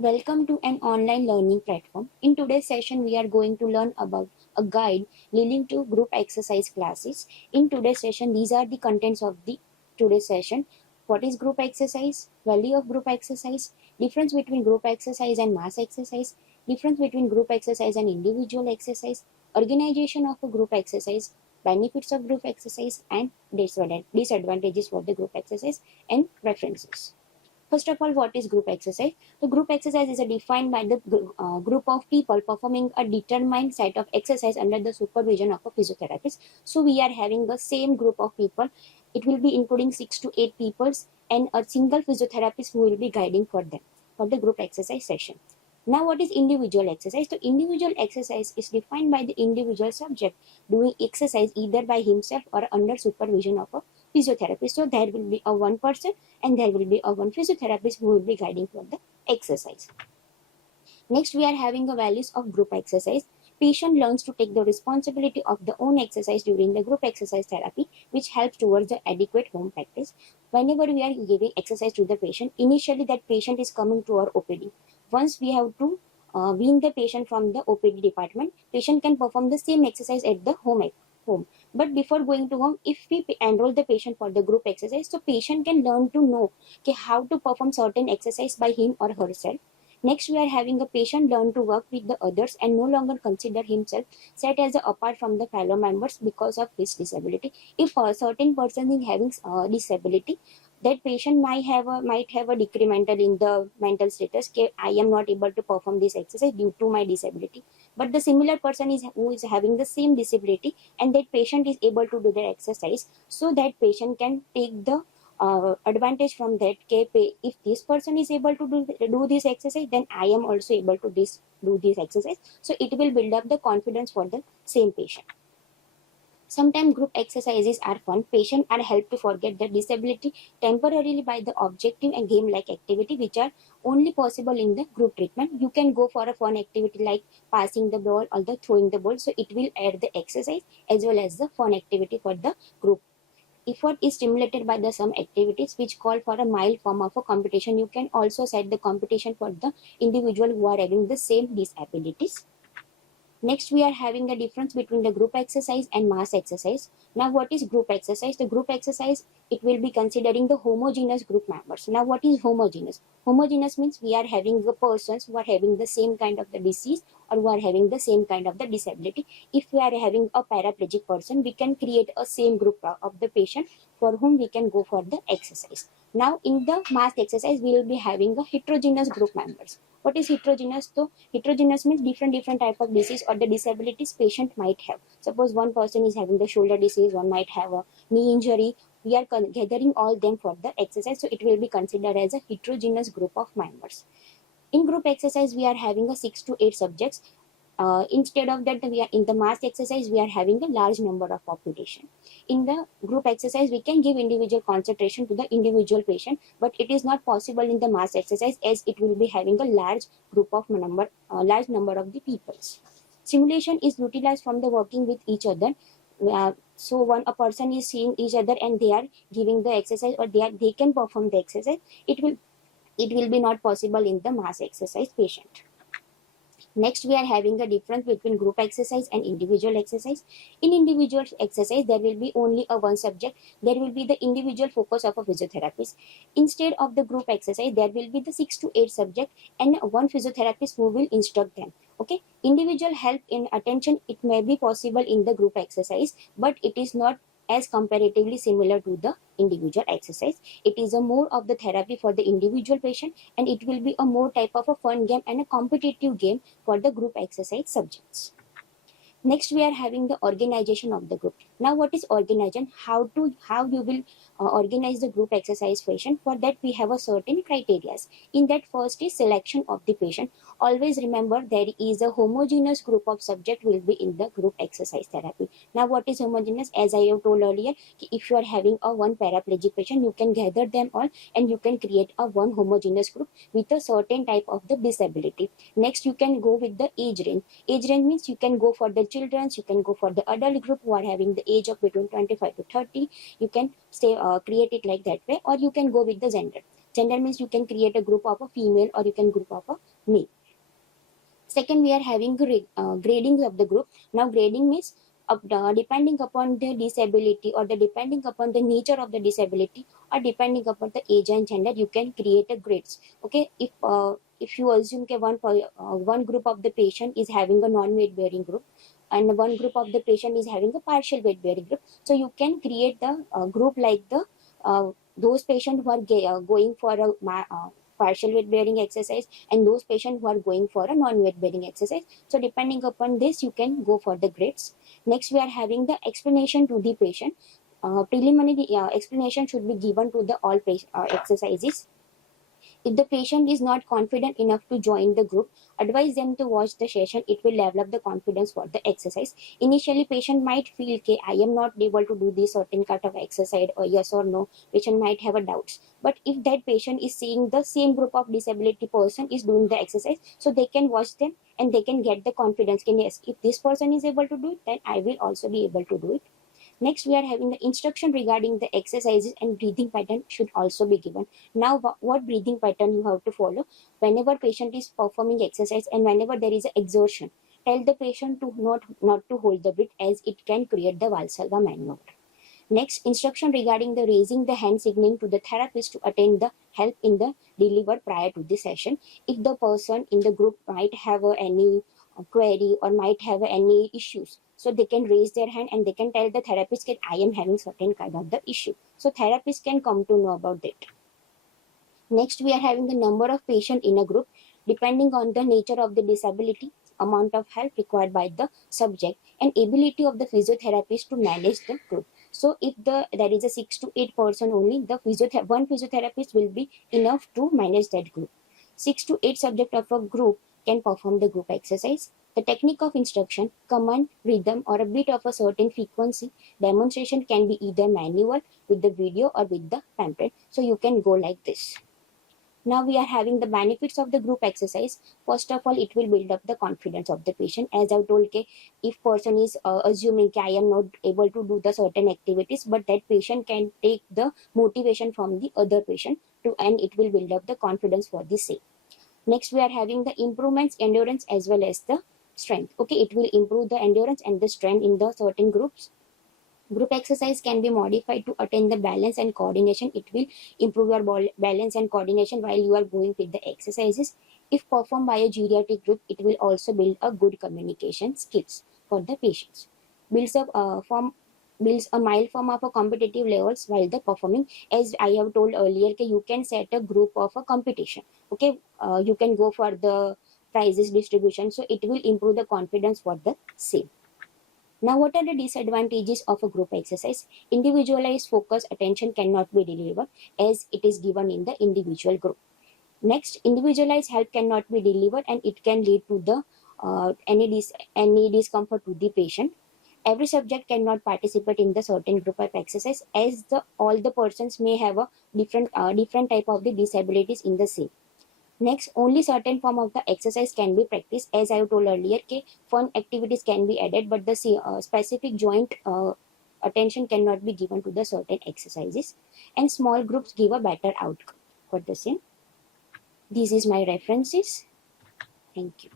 Welcome to an online learning platform. In today's session, we are going to learn about a guide leading to group exercise classes. In today's session, these are the contents of the today's session. What is group exercise? Value of group exercise? Difference between group exercise and mass exercise? Difference between group exercise and individual exercise? Organization of a group exercise? Benefits of group exercise and disadvantages for the group exercise and references. First of all, what is group exercise? The group exercise is defined by the group of people performing a determined set of exercise under the supervision of a physiotherapist. So we are having the same group of people. It will be including 6 to 8 people and a single physiotherapist who will be guiding for them for the group exercise session. Now, what is individual exercise? So, individual exercise is defined by the individual subject doing exercise either by himself or under supervision of a physiotherapist. So, there will be a one person and there will be a one physiotherapist who will be guiding for the exercise. Next, we are having the values of group exercise. Patient learns to take the responsibility of the own exercise during the group exercise therapy, which helps towards the adequate home practice. Whenever we are giving exercise to the patient, initially that patient is coming to our OPD. Once we have to wean the patient from the OPD department, patient can perform the same exercise at the home. But before going to home, if we enroll the patient for the group exercise, so patient can learn to know how to perform certain exercise by him or herself. Next, we are having a patient learn to work with the others and no longer consider himself set as apart from the fellow members because of his disability. If a certain person is having disability, that patient might have a decremental in the mental status. I am not able to perform this exercise due to my disability. But the similar person is who is having the same disability, and that patient is able to do the exercise, so that patient can take the advantage from that. If this person is able to do this exercise, then I am also able to do this exercise. So it will build up the confidence for the same patient. Sometimes group exercises are fun. Patients are helped to forget their disability temporarily by the objective and game-like activity, which are only possible in the group treatment. You can go for a fun activity like passing the ball or the throwing the ball. So it will add the exercise as well as the fun activity for the group. Effort is stimulated by the some activities which call for a mild form of a competition. You can also set the competition for the individual who are having the same disabilities. Next, we are having a difference between the group exercise and mass exercise. Now, what is group exercise? The group exercise, it will be considering the homogeneous group members. Now, what is homogeneous? Homogeneous means we are having the persons who are having the same kind of the disease or who are having the same kind of the disability. If we are having a paraplegic person, we can create a same group of the patient for whom we can go for the exercise. Now, in the mass exercise, we will be having a heterogeneous group members. What is heterogeneous? So heterogeneous means different type of disease or the disabilities patient might have. Suppose one person is having the shoulder disease, one might have a knee injury. We are gathering all them for the exercise, so it will be considered as a heterogeneous group of members. In group exercise, we are having a 6 to 8 subjects. Instead of that, we are in the mass exercise, we are having a large number of population. In the group exercise, we can give individual concentration to the individual patient, but it is not possible in the mass exercise as it will be having a large large number of the peoples. Simulation is utilized from the working with each other. So when a person is seeing each other and they are giving the exercise or they can perform the exercise, it will be not possible in the mass exercise patient. Next, we are having the difference between group exercise and individual exercise. In individual exercise, there will be only a one subject. There will be the individual focus of a physiotherapist. Instead of the group exercise, there will be the 6 to 8 subject and one physiotherapist who will instruct them. Okay, individual help in attention, it may be possible in the group exercise, but it is not as comparatively similar to the individual exercise. It is a more of the therapy for the individual patient, and it will be a more type of a fun game and a competitive game for the group exercise subjects. Next, we are having the organization of the group. Now, what is organization? How you will organize the group exercise patient? For that, we have a certain criteria. In that, first is selection of the patient. Always remember there is a homogeneous group of subject will be in the group exercise therapy. Now, what is homogeneous? As I have told earlier, if you are having a one paraplegic patient, you can gather them all and you can create a one homogeneous group with a certain type of the disability. Next, you can go with the age range. Age range means you can go for the children, you can go for the adult group who are having the age of between 25 to 30. You can create it like that way, or you can go with the gender. Gender means you can create a group of a female or you can group of a male. Second, we are having grading of the group. Now, grading means depending upon the disability or the depending upon the nature of the disability or depending upon the age and gender, you can create a grades. Okay, if you assume that one group of the patient is having a non-weight bearing group and one group of the patient is having a partial weight bearing group, so you can create the group like the those patients who are going for a partial weight bearing exercise and those patients who are going for a non-weight bearing exercise. So depending upon this, you can go for the grades. Next, we are having the explanation to the patient. Preliminary explanation should be given to the all exercises. If the patient is not confident enough to join the group, advise them to watch the session. It will develop the confidence for the exercise. Initially, patient might feel, okay, I am not able to do this certain kind of exercise or yes or no. Patient might have a doubts. But if that patient is seeing the same group of disability person is doing the exercise, so they can watch them and they can get the confidence. Can yes, if this person is able to do it, then I will also be able to do it. Next, we are having the instruction regarding the exercises and breathing pattern should also be given. Now, what breathing pattern you have to follow whenever patient is performing exercise and whenever there is an exertion. Tell the patient to not to hold the breath as it can create the Valsalva maneuver. Next, instruction regarding the raising the hand signaling to the therapist to attain the help in the delivered prior to the session. If the person in the group might have any query or might have any issues, so they can raise their hand and they can tell the therapist that I am having certain kind of the issue. So therapist can come to know about it. Next, we are having the number of patients in a group depending on the nature of the disability, amount of help required by the subject, and ability of the physiotherapist to manage the group. So, if there is a 6 to 8 person only, the one physiotherapist will be enough to manage that group. 6 to 8 subject of a group can perform the group exercise. The technique of instruction, command, rhythm, or a bit of a certain frequency. Demonstration can be either manual with the video or with the pamphlet. So you can go like this. Now we are having the benefits of the group exercise. First of all, it will build up the confidence of the patient. As I told, if person is assuming I am not able to do the certain activities, but that patient can take the motivation from the other patient to, and it will build up the confidence for the same. Next, we are having the improvements, endurance as well as the strength. Okay, it will improve the endurance and the strength in the certain groups. Group exercise can be modified to attain the balance and coordination. It will improve your balance and coordination while you are going with the exercises. If performed by a geriatric group, it will also build a good communication skills for the patients. Builds a mild form of a competitive levels while the performing. As I have told earlier, you can set a group of a competition. Okay, you can go for the prizes distribution. So it will improve the confidence for the same. Now, what are the disadvantages of a group exercise? Individualized focus attention cannot be delivered as it is given in the individual group. Next, individualized help cannot be delivered and it can lead to the any discomfort to the patient. Every subject cannot participate in the certain group of exercise as all the persons may have a different type of the disabilities in the same. Next, only certain form of the exercise can be practiced. As I told earlier, fun activities can be added, but the specific joint attention cannot be given to the certain exercises. And small groups give a better outcome for the same. This is my references. Thank you.